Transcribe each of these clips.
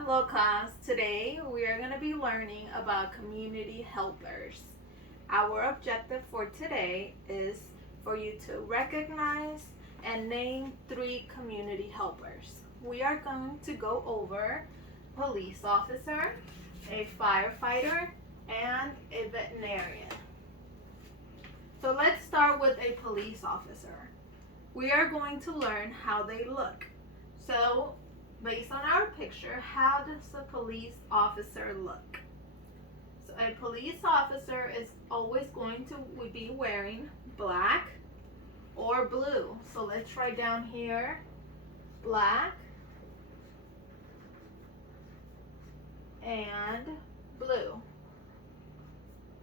Hello class, today we are going to be learning about community helpers. Our objective for today is for you to recognize and name 3 community helpers. We are going to go over police officer, a firefighter, and a veterinarian. So let's start with a police officer. We are going to learn how they look. So based on our picture, how does a police officer look? So a police officer is always going to be wearing black or blue. So let's write down here black and blue.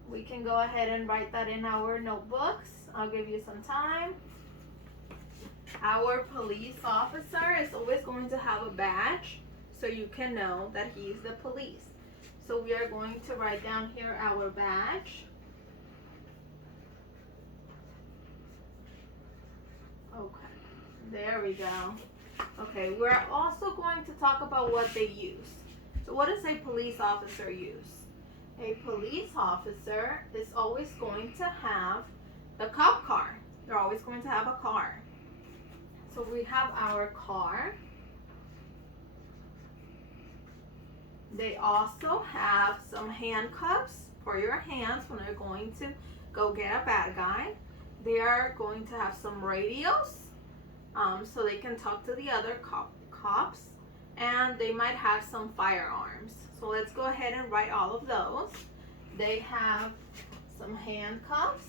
We can go ahead and write that in our notebooks. I'll give you some time. Our police officer is always going to have a badge so you can know that he's the police. So we are going to write down here our badge. Okay, there we go. Okay, we're also going to talk about what they use. So what does a police officer use? A police officer is always going to have the cop car. They're always going to have a car. So we have our car. They also have some handcuffs for your hands when they're going to go get a bad guy. They are going to have some radios so they can talk to the other cops. And they might have some firearms. So let's go ahead and write all of those. They have some handcuffs.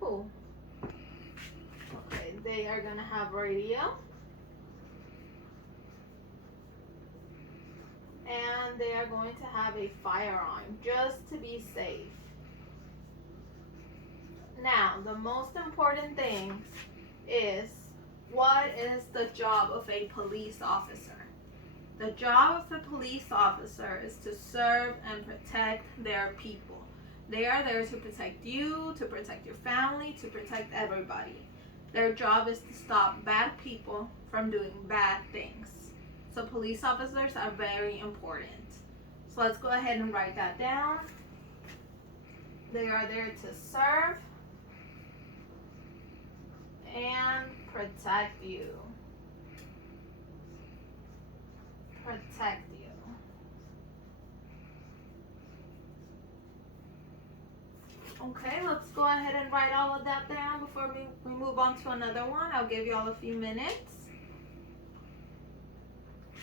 Cool. Okay, they are gonna have radio. And they are going to have a firearm just to be safe. Now, the most important thing is, what is the job of a police officer? The job of a police officer is to serve and protect their people. They are there to protect you, to protect your family, to protect everybody. Their job is to stop bad people from doing bad things. So police officers are very important. So let's go ahead and write that down. They are there to serve and protect you. Protect you. Okay, let's go ahead and write all of that down before we move on to another one. I'll give you all a few minutes.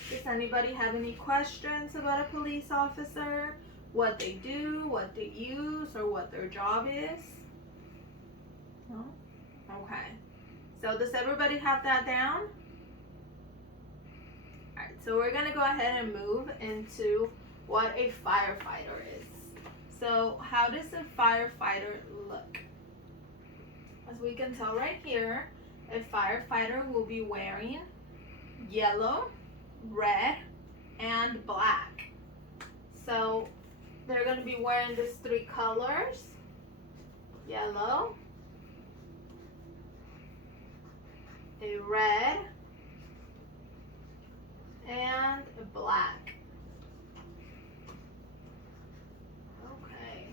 Does anybody have any questions about a police officer? What they do, what they use, or what their job is? No? Okay. So does everybody have that down? Alright, so we're going to go ahead and move into what a firefighter is. So how does a firefighter look? As we can tell right here, a firefighter will be wearing yellow, red, and black. So they're going to be wearing these 3 colors: yellow, a red, and a black. Okay.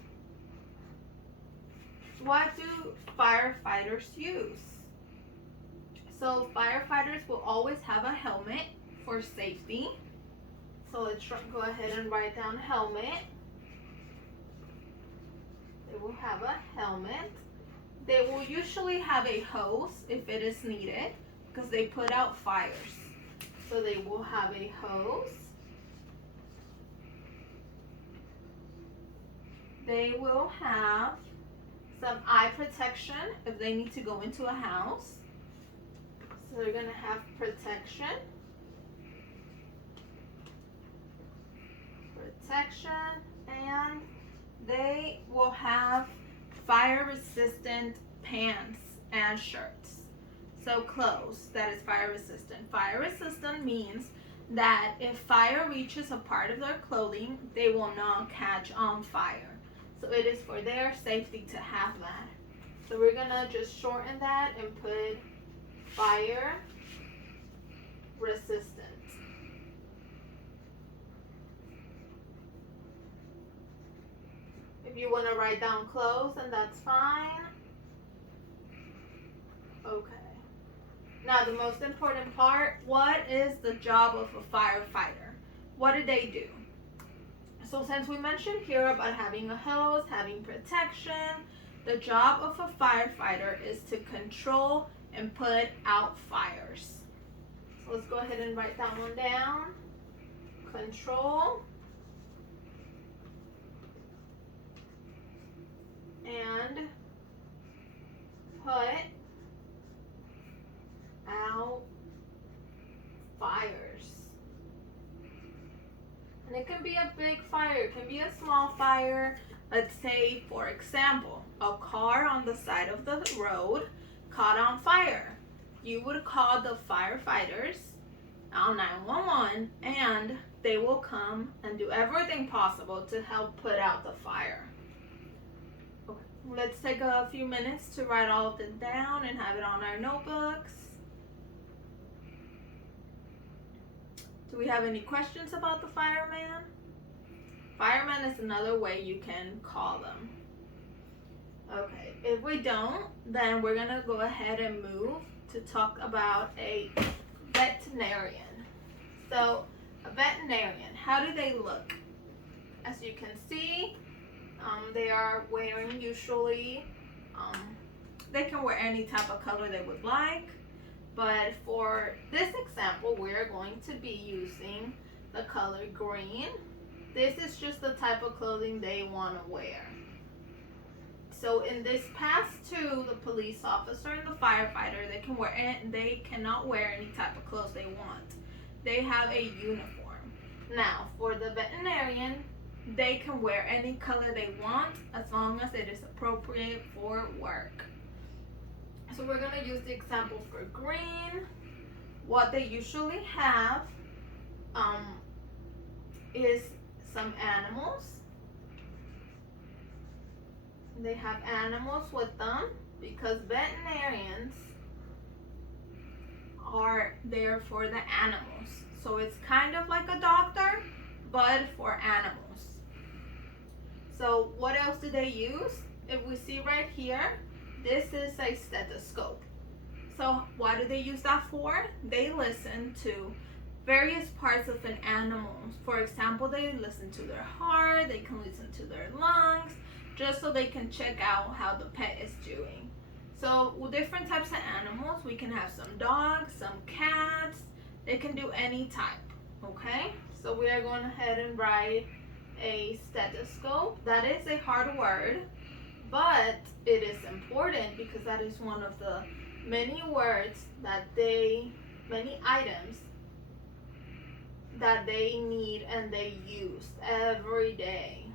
What do firefighters use? So firefighters will always have a helmet for safety. So let's go ahead and write down helmet. They will have a helmet. They will usually have a hose if it is needed because they put out fires. So they will have a hose. They will have some eye protection if they need to go into a house. So they're going to have protection. And they will have fire resistant pants and shirts. So clothes that is fire resistant. Fire resistant means that if fire reaches a part of their clothing, they will not catch on fire. So it is for their safety to have that. So we're gonna just shorten that and put fire resistant. If you want to write down close, and that's fine. Okay. Now the most important part, what is the job of a firefighter? What do they do? So since we mentioned here about having a hose, having protection, the job of a firefighter is to control and put out fires. So let's go ahead and write that one down. Control and put out fires. And it can be a big fire, it can be a small fire. Let's say, for example, a car on the side of the road caught on fire. You would call the firefighters, 911, and they will come and do everything possible to help put out the fire. Okay. Let's take a few minutes to write all of it down and have it on our notebooks. Do we have any questions about the fireman? Fireman is another way you can call them. Okay, if we don't, then we're gonna go ahead and move to talk about a veterinarian. So, a veterinarian, how do they look? As you can see, they are wearing usually, they can wear any type of color they would like. But for this example, we're going to be using the color green. This is just the type of clothing they want to wear. So in this past two, the police officer and the firefighter, they cannot wear any type of clothes they want. They have a uniform. Now, for the veterinarian, they can wear any color they want as long as it is appropriate for work. So we're going to use the example for green. What they usually have is some animals. They have animals with them because veterinarians are there for the animals. So it's kind of like a doctor, but for animals. So what else do they use? If we see right here, this is a stethoscope. So what do they use that for? They listen to various parts of an animal. For example, they listen to their heart, they can listen to their lungs, just so they can check out how the pet is doing. So with different types of animals, we can have some dogs, some cats, they can do any type, okay? So we are going ahead and write a stethoscope. That is a hard word, but it is important because that is one of the many words many items that they need and they use every day.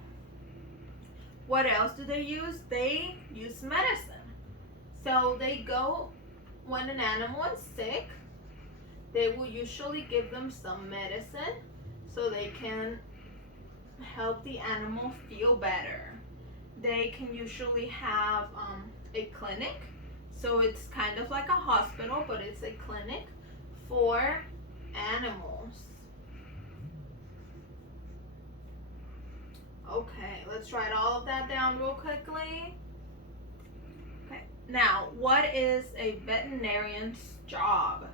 What else do they use? They use medicine. So they go, when an animal is sick, they will usually give them some medicine so they can help the animal feel better. They can usually have a clinic. So it's kind of like a hospital, but it's a clinic for animals. Okay, let's write all of that down real quickly. Okay, now what is a veterinarian's job?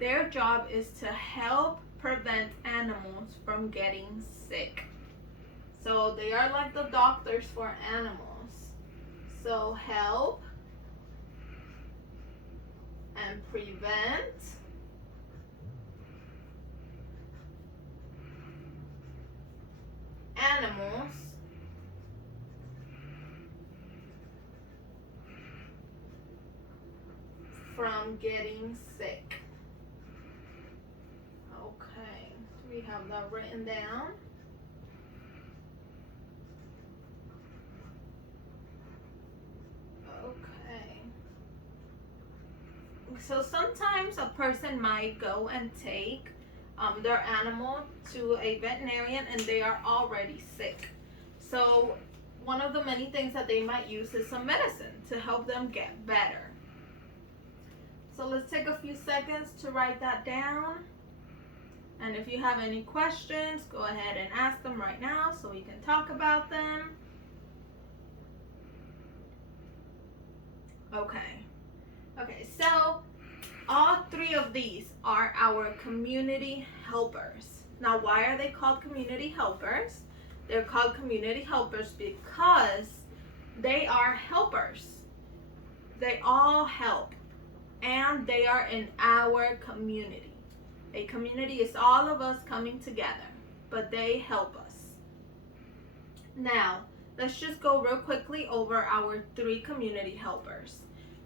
Their job is to help prevent animals from getting sick. So they are like the doctors for animals. So help and prevent animals from getting sick. Okay, we have that written down. Okay. So sometimes a person might go and take their animal to a veterinarian and they are already sick. So one of the many things that they might use is some medicine to help them get better. So let's take a few seconds to write that down. And if you have any questions, go ahead and ask them right now so we can talk about them. Okay, so all three of these are our community helpers. Now, why are they called community helpers? They're called community helpers because they are helpers. They all help, and they are in our community. A community is all of us coming together, but they help us. Now, let's just go real quickly over our three community helpers.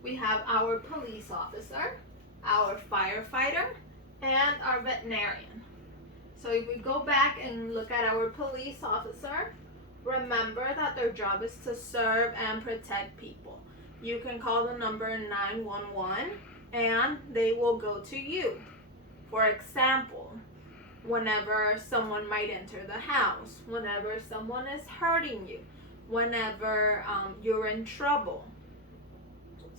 We have our police officer, our firefighter, and our veterinarian. So if we go back and look at our police officer, remember that their job is to serve and protect people. You can call the number 911 and they will go to you. For example, whenever someone might enter the house, whenever someone is hurting you, whenever you're in trouble.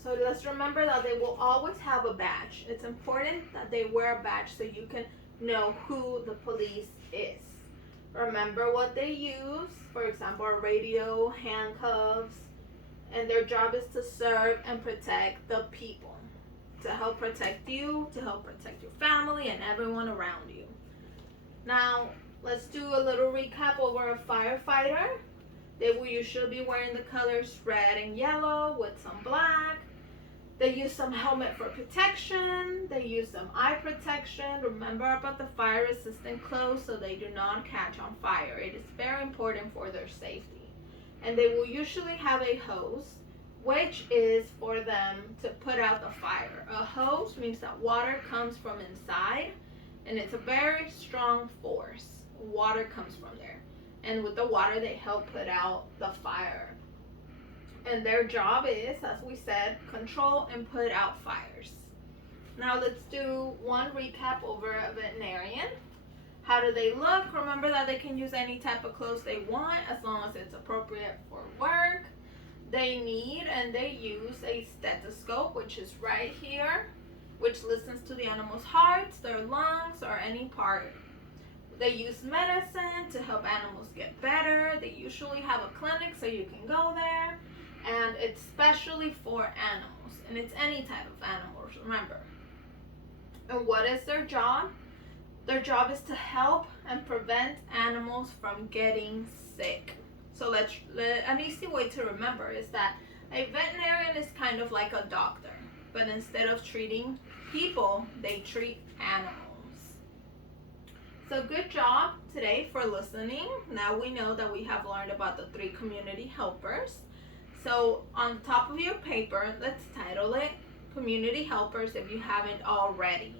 So let's remember that they will always have a badge. It's important that they wear a badge so you can know who the police is. Remember what they use, for example, a radio, handcuffs, and their job is to serve and protect the people, to help protect you, to help protect your family and everyone around you. Now, let's do a little recap over a firefighter. They will usually be wearing the colors red and yellow with some black. They use some helmet for protection. They use some eye protection. Remember about the fire resistant clothes so they do not catch on fire. It is very important for their safety. And they will usually have a hose, which is for them to put out the fire. A hose means that water comes from inside, and it's a very strong force. Water comes from there. And with the water, they help put out the fire. And their job is, as we said, control and put out fires. Now let's do one recap over a veterinarian. How do they look? Remember that they can use any type of clothes they want as long as it's appropriate for work. They need and they use a stethoscope, which is right here, which listens to the animal's hearts, their lungs, or any part. They use medicine to help animals get better. They usually have a clinic so you can go there. And it's specially for animals. And it's any type of animals, remember. And what is their job? Their job is to help and prevent animals from getting sick. So an easy way to remember is that a veterinarian is kind of like a doctor. But instead of treating people, they treat animals. So good job today for listening. Now we know that we have learned about the three community helpers. So on top of your paper, let's title it Community Helpers if you haven't already.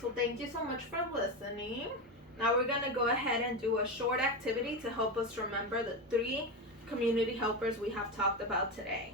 So thank you so much for listening. Now we're going to go ahead and do a short activity to help us remember the three community helpers we have talked about today.